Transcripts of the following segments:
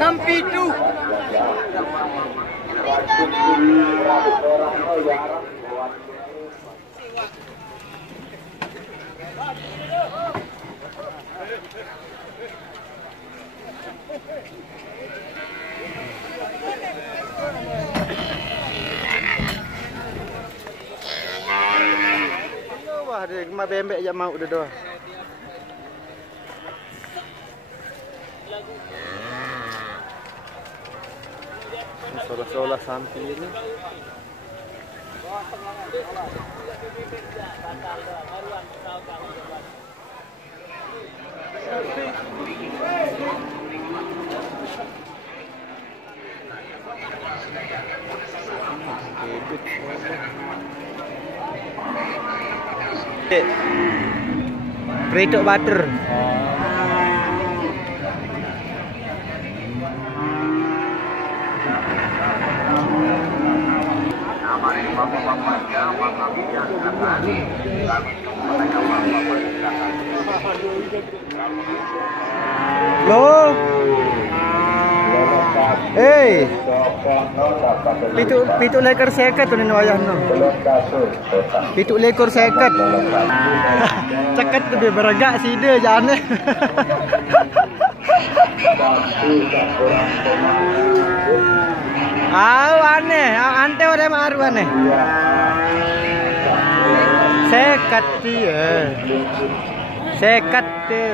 Nampitu. Wah, dia gemar bembek je mau dah dah. Solah-solah samping ni. Pretok butter. Loh. Hey. Pitu lekor sekat tu ni wayah no. Pitu lekor sekat. Cekat tu dia beragak sida je aneh. Aneh, ante orang maru aneh. Sekat dia. Sekat tu.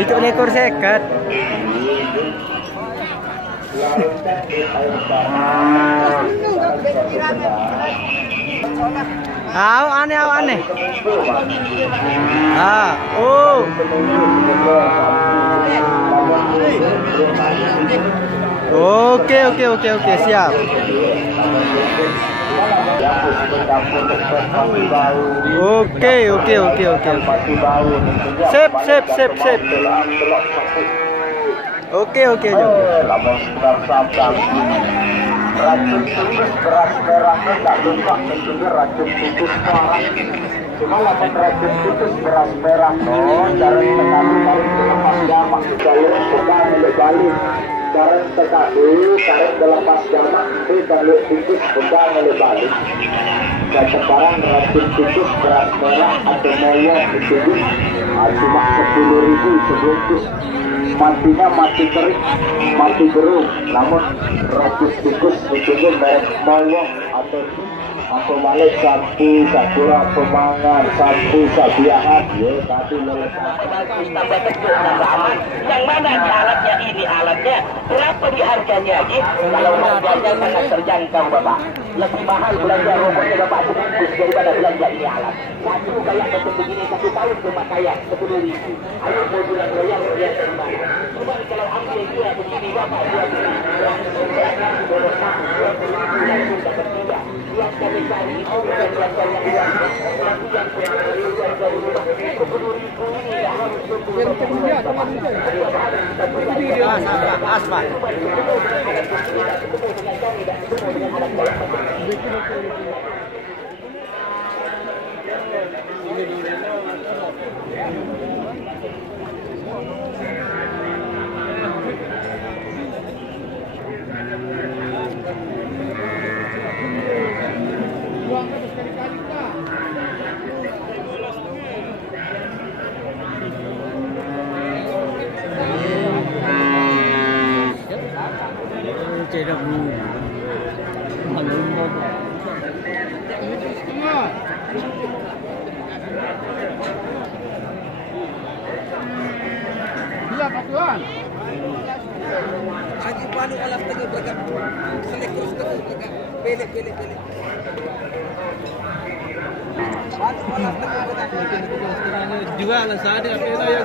Pitu lekor sekat. Aneh. Oh. Okey, siap. Okey. Sip. Okey, jom. Racun tikus beras merahnya tak lupa juga racun tikus merah. Cuma lapan racun tikus beras merah cara sekali lepas jamak jalur sedang balik. Cara sekali lepas jamak jalur tikus sedang balik. Dan sekarang racun tikus beras merah atau moyo itu cuma 10.000 sebungkus. Matinya mati kering, mati gerung. Namun racun tikus itu merek moyo atau balik sapu, sakura, pemangan, sapu, sabiahan, ya tadi lelekan. Yang mana di alatnya ini alatnya? Berapa di harganya ini? Kalau harganya sangat terjangkau Bapak. Lebih mahal belanja robotnya Bapak sebungkus daripada belanja ini alat. Satu kayak macam begini 1 tahun pemakaian 10.000. Ayo mau bilang yang dari mana? Coba kalau ambil dia begini Bapak 2.000. Boleh satu 2.000 dapat 3. Yang kami cari itu bukan yang Asma. Tidak bila patuan Haji Panu alam tengah beragam selekus tengah beragam pelek Panu alam tengah beragam jual lah sada apa itu ya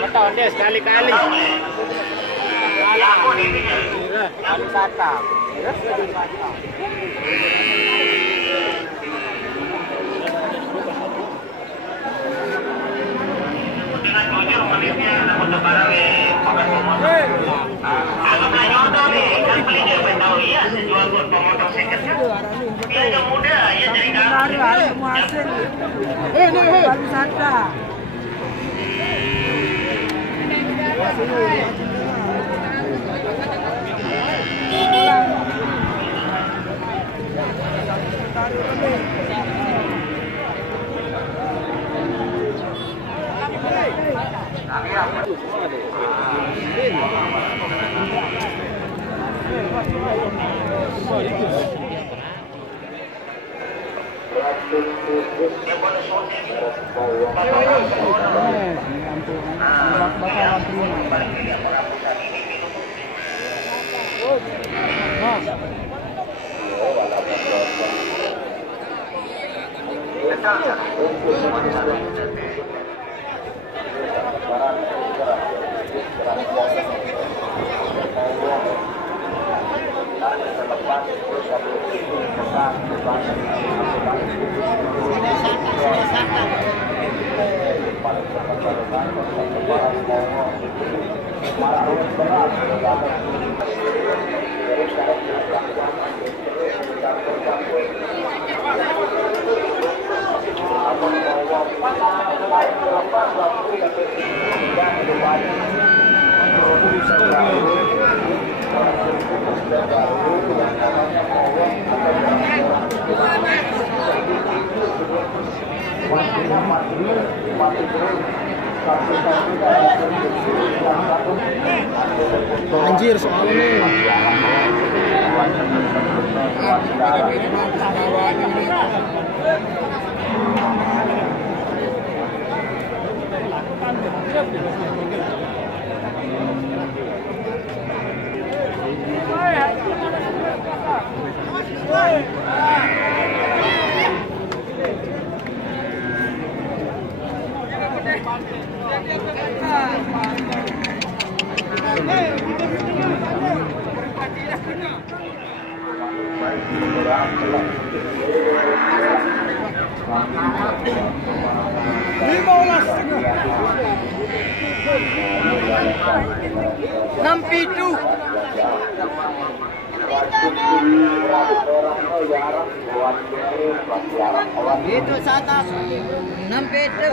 Betul deh sekali-kali. Wisata. Dengan 7 menitnya untuk barang pakai pemotor. Anggap lah nyoto nih, kan beli dia tahu iya jual buat pemotor second. Dia yang muda, ya jadi kamu. Wisata. Anjir soalnya. Itu sana 6 meter.